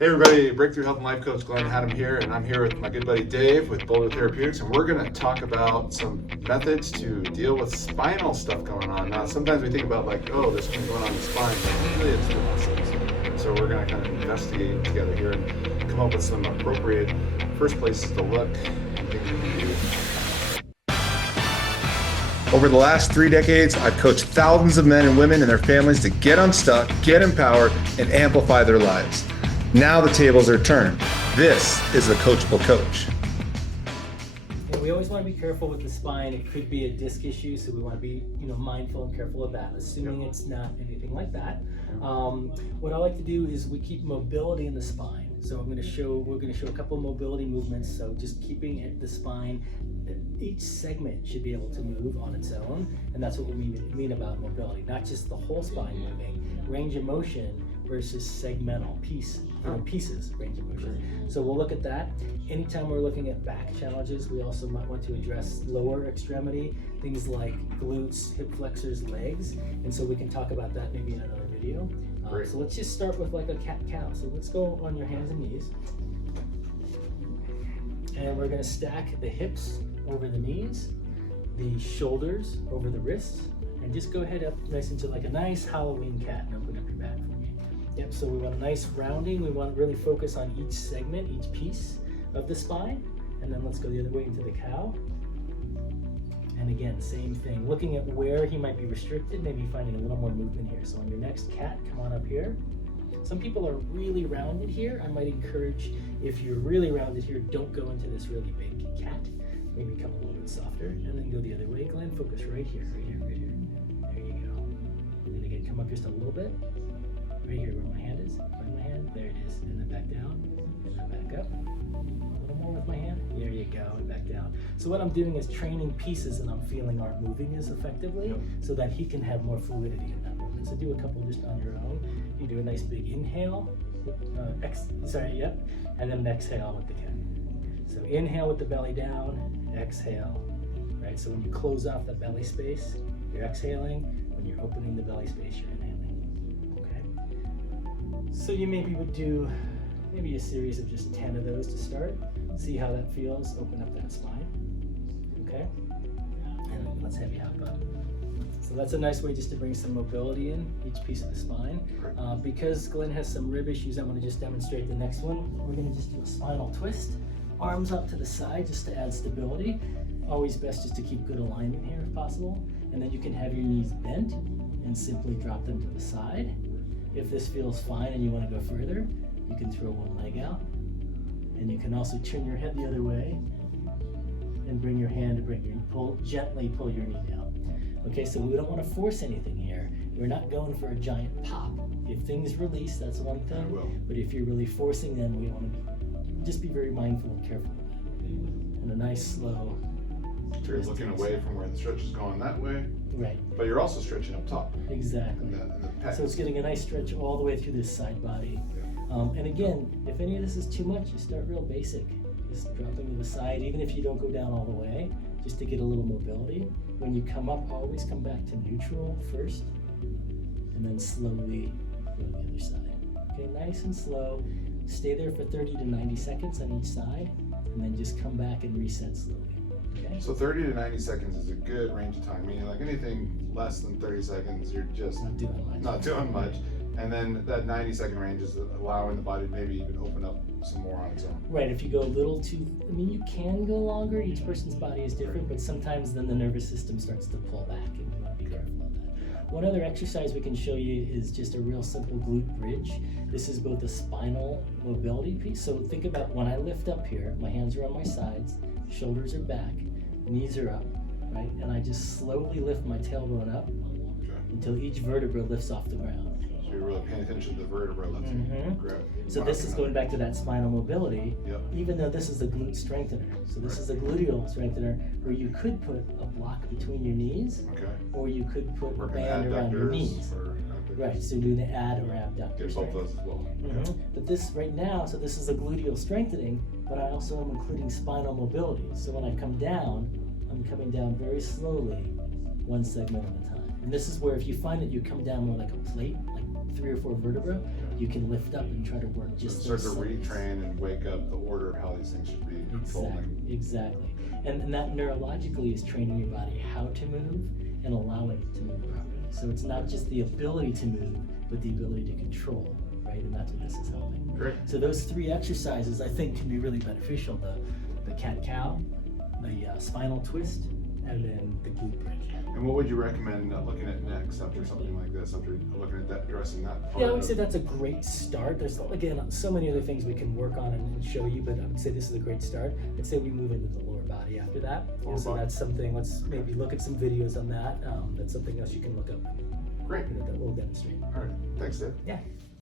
Hey everybody, Breakthrough Health and Life Coach Glenn Hattem here, and I'm here with my good buddy Dave with Boulder Therapeutics, and we're going to talk about some methods to deal with spinal stuff going on. Now, sometimes we think about like, oh, there's something going on in the spine, but usually it's the muscles. So we're going to kind of investigate together here and come up with some appropriate first places to look and things we can do. Over the last 3 decades, I've coached thousands of men and women and their families to get unstuck, get empowered, and amplify their lives. Now the tables are turned. This is the Coachable Coach. Yeah, we always want to be careful with the spine. It could be a disc issue, so we want to be, mindful and careful of that, assuming it's not anything like that. What I like to do is we keep mobility in the spine. So we're going to show a couple of mobility movements. So just keeping the spine, each segment should be able to move on its own, and that's what we mean about mobility. Not just the whole spine moving, range of motion versus segmental pieces, range of motion. So we'll look at that. Anytime we're looking at back challenges, we also might want to address lower extremity, things like glutes, hip flexors, legs, and so we can talk about that maybe in another video. So let's just start with like a cat-cow. So let's go on your hands and knees. And we're gonna stack the hips over the knees, the shoulders over the wrists, and just go ahead up nice into like a nice Halloween cat and open up your back for me. Yep, so we want a nice rounding. We want to really focus on each segment, each piece of the spine. And then let's go the other way into the cow. And again, same thing. Looking at where he might be restricted, maybe finding a little more movement here. So on your next cat, come on up here. Some people are really rounded here. I might encourage, if you're really rounded here, don't go into this really big cat. Maybe come a little bit softer, and then go the other way. Glenn, focus right here, right here, right here. There you go. And again, come up just a little bit. Right here where my hand is. Find my hand. There it is. And then back down. And then back up. A little more with my hand. There you go. And back down. So what I'm doing is training pieces that I'm feeling aren't moving as effectively, so that he can have more fluidity in that movement. So do a couple just on your own. You do a nice big inhale. And then exhale with the cat. So inhale with the belly down. Exhale. Right. So when you close off the belly space, you're exhaling. When you're opening the belly space, you're inhaling. So you maybe would do a series of just 10 of those to start. See how that feels. Open up that spine. Okay? And then let's have you hop up. So that's a nice way just to bring some mobility in each piece of the spine. Because Glenn has some rib issues, I'm going to just demonstrate the next one. We're going to just do a spinal twist. Arms up to the side just to add stability. Always best just to keep good alignment here if possible. And then you can have your knees bent and simply drop them to the side. If this feels fine and you want to go further, you can throw one leg out. And you can also turn your head the other way and bring your hand to gently pull your knee down. Okay, so we don't want to force anything here. We're not going for a giant pop. If things release, that's one thing. But if you're really forcing them, we want to just be very mindful and careful of that. And a nice slow. So you're looking away from where the stretch is going that way. Right. But you're also stretching up top. Exactly. In the pecs. So it's getting a nice stretch all the way through this side body. And again, if any of this is too much, you start real basic. Just dropping to the side, even if you don't go down all the way, just to get a little mobility. When you come up, always come back to neutral first, and then slowly go to the other side. Okay, nice and slow. Stay there for 30 to 90 seconds on each side, and then just come back and reset slowly. Okay? So 30 to 90 seconds is a good range of time, meaning like anything less than 30 seconds, you're just not doing much. And then that 90-second range is allowing the body to maybe even open up some more on its own. Right, if you go a little too, you can go longer, each person's body is different, but sometimes then the nervous system starts to pull back, and you want to be careful of that. One other exercise we can show you is just a real simple glute bridge. This is both a spinal mobility piece, so think about when I lift up here, my hands are on my sides, shoulders are back, knees are up, right? And I just slowly lift my tailbone up until each vertebra lifts off the ground. So you're really paying attention to the vertebra. So this is going back to that spinal mobility, even though this is a glute strengthener. So this is a gluteal strengthener where you could put a block between your knees, or you could put a band around your knees. Right, so doing the ad or abductor strength. Both those as well. But this right now, so this is a gluteal strengthening, but I also am including spinal mobility. So when I come down, I'm coming down very slowly, one segment at a time. And this is where if you find that you come down more like a plate, like 3 or 4 vertebrae, you can lift up and try to work So just it starts to those cells. retrain and wake up the order of how these things should be unfolding. Exactly. And that neurologically is training your body how to move and allowing it to move properly. So it's not just the ability to move, but the ability to control, right? And that's what this is helping. Great. So those 3 exercises I think can be really beneficial. The cat-cow, the spinal twist, and then the glute bridge. And what would you recommend looking at next after something like this, after looking at that, addressing that part? Yeah, I would say that's a great start. There's, again, so many other things we can work on and show you, but I would say this is a great start. I'd say we move into the lower body after that. Lower So body. that's something, let's maybe look at some videos on that. That's something else you can look up. Great. That we'll demonstrate. All right. Thanks, Dave. Yeah.